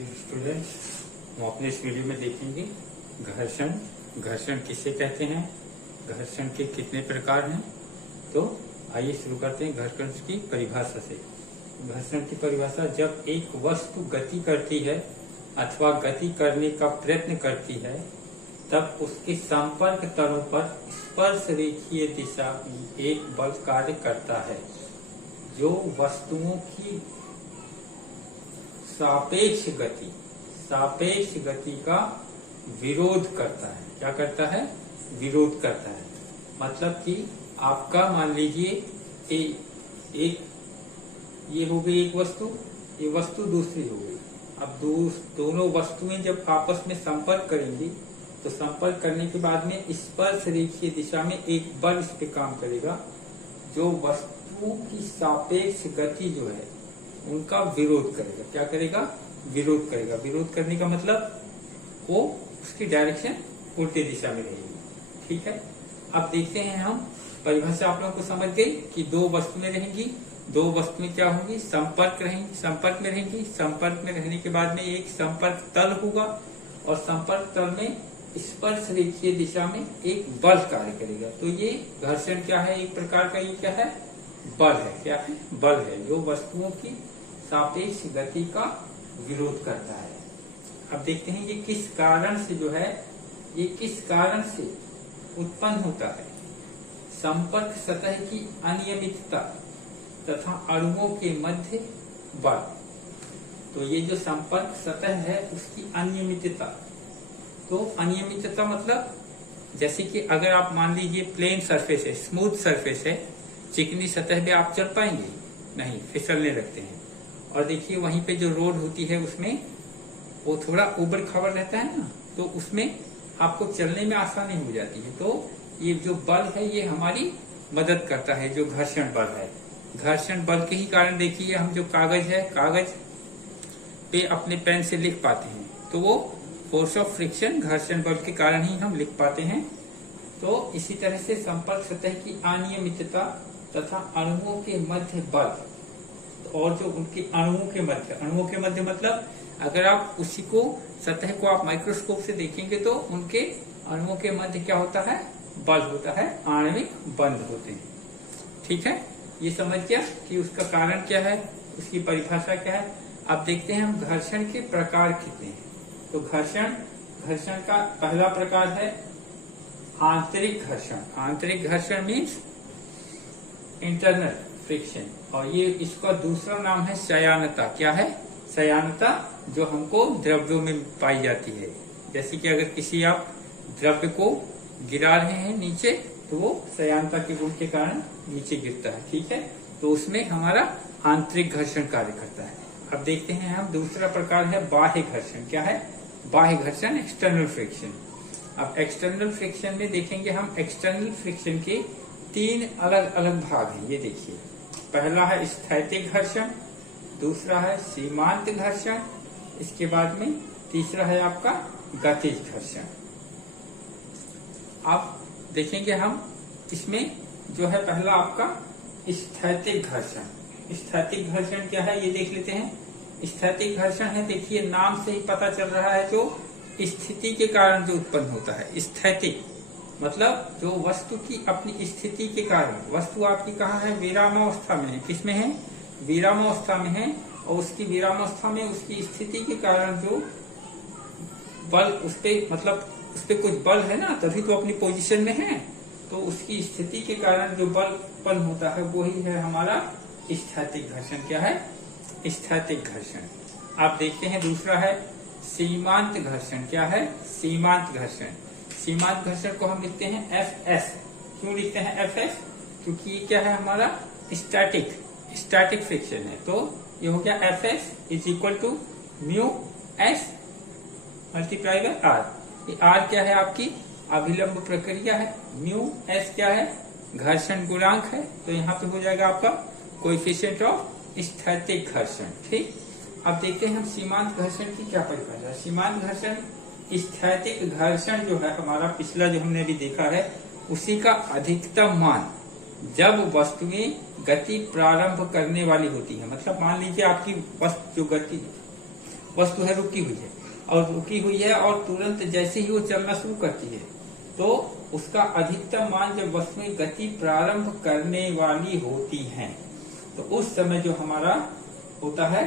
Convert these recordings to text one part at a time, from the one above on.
Students, हम अपने इस वीडियो में देखेंगे घर्षण। घर्षण किसे कहते हैं, घर्षण के कितने प्रकार हैं। तो आइए शुरू करते हैं घर्षण की परिभाषा से। घर्षण की परिभाषा, जब एक वस्तु गति करती है अथवा गति करने का प्रयत्न करती है तब उसके संपर्क तलों पर स्पर्श रेखीय दिशा में एक बल कार्य करता है जो वस्तुओं की सापेक्ष गति का विरोध करता है। क्या करता है? विरोध करता है। मतलब कि आपका मान लीजिए ये हो गई एक वस्तु, ये वस्तु दूसरी हो गई। अब दोनों वस्तुएं जब आपस में संपर्क करेंगी तो संपर्क करने के बाद में स्पर्श रेखीय दिशा में एक बल इस पे काम करेगा जो वस्तुओं की सापेक्ष गति जो है उनका विरोध करेगा। क्या करेगा? विरोध करेगा। विरोध करने का मतलब वो उसकी डायरेक्शन उल्टी दिशा में रहेगी। ठीक है, अब देखते हैं हम परिभाषा आप लोगों को समझ गई कि दो वस्तुएं रहेंगी। दो वस्तुएं क्या होंगी? संपर्क में रहेंगी। संपर्क में रहने के बाद में एक संपर्क तल होगा और संपर्क तल में स्पर्श रेखीय दिशा में एक बल कार्य करेगा। तो ये घर्षण क्या है? एक प्रकार का ये क्या है? बल है। क्या है? बल है जो वस्तुओं की सापेक्ष गति का विरोध करता है। अब देखते हैं ये किस कारण से जो है, ये किस कारण से उत्पन्न होता है। संपर्क सतह की अनियमितता तथा अणुओं के मध्य बल। तो ये जो संपर्क सतह है उसकी अनियमितता, तो अनियमितता मतलब जैसे कि अगर आप मान लीजिए प्लेन सरफेस है, स्मूथ सरफेस है, चिकनी सतह पे आप चल पाएंगे? नहीं, फिसलने लगते हैं। और देखिए वहीं पे जो रोड होती है उसमें वो थोड़ा उबड़ खाबड़ रहता है ना, तो उसमें आपको चलने में आसानी हो जाती है। तो ये जो बल है ये हमारी मदद करता है, जो घर्षण बल है। घर्षण बल के ही कारण देखिए हम जो कागज है, कागज पे अपने पेन से लिख पाते हैं तो वो फोर्स ऑफ फ्रिक्शन, घर्षण बल के कारण ही हम लिख पाते हैं। तो इसी तरह से संपर्क सतह की अनियमितता तथा अणुओं के मध्य बल, और जो उनके अणुओं के मध्य मतलब अगर आप उसी को सतह को आप माइक्रोस्कोप से देखेंगे तो उनके अणुओं के मध्य क्या होता है? बल होता है, आणविक बंध होते हैं। ठीक है, ये समझ गया कि उसका कारण क्या है, उसकी परिभाषा क्या है। अब देखते हैं हम घर्षण के प्रकार कितने हैं। तो घर्षण का पहला प्रकार है आंतरिक घर्षण। आंतरिक घर्षण मीन्स इंटरनल फ्रिक्शन, और ये इसका दूसरा नाम है शयानता। क्या है? शयानता, जो हमको द्रव्यों में पाई जाती है। जैसे कि अगर किसी आप द्रव्य को गिरा रहे हैं नीचे तो वो शयानता के गुण के कारण नीचे गिरता है। ठीक है, तो उसमें हमारा आंतरिक घर्षण कार्य करता है। अब देखते हैं हम दूसरा प्रकार है बाह्य घर्षण। क्या है? बाह्य घर्षण, एक्सटर्नल फ्रिक्शन। अब एक्सटर्नल फ्रिक्शन में देखेंगे हम, एक्सटर्नल फ्रिक्शन के तीन अलग अलग भाग हैं। ये देखिए, पहला है स्थैतिक घर्षण, दूसरा है सीमांत घर्षण, इसके बाद में तीसरा है आपका गतिज घर्षण। अब देखेंगे हम इसमें जो है पहला आपका स्थैतिक घर्षण। स्थैतिक घर्षण क्या है ये देख लेते हैं। स्थैतिक घर्षण है, देखिए नाम से ही पता चल रहा है, जो स्थिति के कारण जो उत्पन्न होता है। स्थैतिक मतलब जो वस्तु की अपनी स्थिति के कारण, वस्तु आपकी कहाँ है? विरामावस्था में है। किसमें है? विरामावस्था में है, और उसकी विरामावस्था में उसकी स्थिति के कारण जो बल उसपे, मतलब उसपे कुछ बल है ना, तभी तो अपनी पोजीशन में है। तो उसकी स्थिति के कारण जो बल उत्पन्न होता है वही है हमारा स्थैतिक घर्षण। क्या है? स्थैतिक घर्षण। आप देखते हैं दूसरा है सीमांत घर्षण। क्या है? सीमांत घर्षण। सीमांत घर्षण को हम लिखते हैं Fs। क्यों लिखते हैं Fs? क्योंकि ये क्या है? हमारा स्टैटिक फ्रिक्शन है। तो ये हो गया Fs is equal to mu S multiply by R. ये आर क्या है? आपकी अभिलंब प्रक्रिया है। म्यू एस क्या है? घर्षण गुणांक है। तो यहाँ पे हो जाएगा आपका कोएफिशिएंट ऑफ स्थैतिक घर्षण। ठीक, अब देखते हैं हम सीमांत घर्षण की क्या परिभाषा। सीमांत घर्षण, स्थैतिक घर्षण जो है हमारा पिछला जो हमने अभी देखा है उसी का अधिकतम मान जब वस्तुएं गति प्रारंभ करने वाली होती है। मतलब मान लीजिए आपकी वस्तु जो गति वस्तु है रुकी हुई है, और रुकी हुई है और तुरंत जैसे ही वो चलना शुरू करती है तो उसका अधिकतम मान जब वस्तुएं गति प्रारंभ करने वाली होती हैं तो उस समय जो हमारा होता है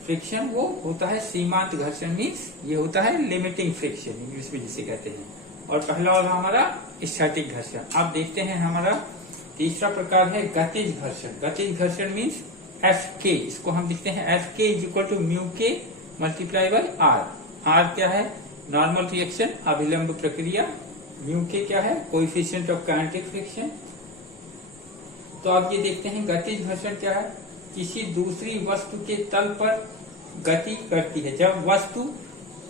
फ्रिक्शन, वो होता है सीमांत घर्षण, मीन्स ये होता है लिमिटिंग फ्रिक्शन इंग्लिश में जिसे कहते हैं। और पहला वाला हमारा स्थैतिक घर्षण। आप देखते हैं हमारा तीसरा प्रकार है गतिज घर्षण। गतिज घर्षण मीन्स Fk, इसको हम लिखते हैं Fk is equal to mu K multiply by R. R क्या है? नॉर्मल रिएक्शन, अभिलंब प्रक्रिया। म्यू के क्या है? Coefficient of kinetic friction. तो आप ये देखते हैं गतिज घर्षण क्या है? किसी दूसरी वस्तु के तल पर गति करती है। जब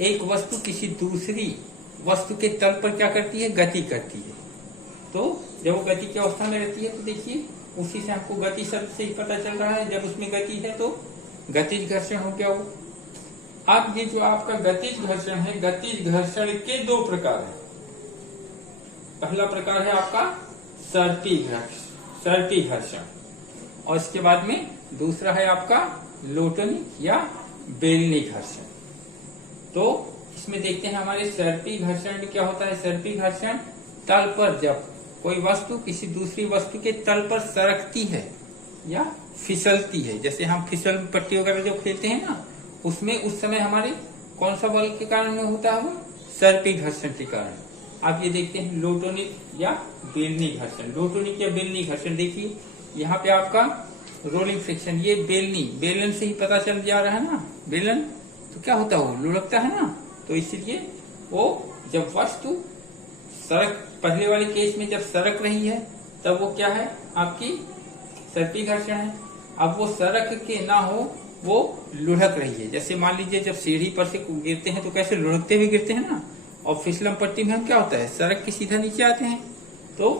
एक वस्तु किसी दूसरी वस्तु के तल पर क्या करती है? गति करती है। तो जब वो गति की अवस्था में रहती है तो देखिए उसी से हमको गति शब्द से ही पता चल रहा है, जब उसमें गति है तो गतिज घर्षण हो गया वो। अब ये जो आपका गतिज घर्षण है, गतिज घर्षण के दो प्रकार है। पहला प्रकार है आपका सर्टी घर्षण, और इसके बाद में दूसरा है आपका लोटनिक या बेलनी घर्षण। तो इसमें देखते हैं हमारे सर्टी घर्षण में क्या होता है। सर्टी घर्षण तल पर जब कोई वस्तु किसी दूसरी वस्तु के तल पर सरकती है या फिसलती है, जैसे हम फिसल पट्टी वगैरह जो खेलते हैं ना, उसमें उस समय हमारे कौन सा बल के कारण में होता है? वो सर्टी घर्षण के कारण। आप ये देखते हैं लोटोनिक या बेलनी घर्षण। लोटोनिक या बेलनी घर्षण देखिए यहाँ पे आपका रोलिंग फ्रिक्शन, ये बेलन से ही पता चल जा रहा है ना। बेलन तो क्या होता है? वो लुढ़कता है ना, तो इसलिए वो जब वस्तु सड़क, पहले वाले केस में जब सरक रही है तब वो क्या है? आपकी सर्टी घर्षण है। अब वो सरक के ना हो, वो लुढ़क रही है। जैसे मान लीजिए जब सीढ़ी पर से गिरते हैं तो कैसे लुढ़कते हुए गिरते हैं ना, और फिसलम पट्टी में हम क्या होता है? सरक के सीधा नीचे आते हैं। तो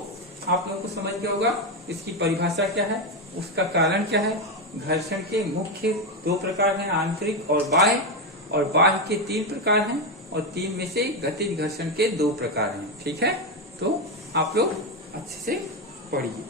आप लोगों को समझ गया होगा इसकी परिभाषा क्या है, उसका कारण क्या है। घर्षण के मुख्य दो प्रकार हैं, आंतरिक और बाह्य, और बाह्य के 3 प्रकार हैं, और 3 में से गतिज घर्षण के 2 प्रकार हैं। ठीक है, तो आप लोग अच्छे से पढ़िए।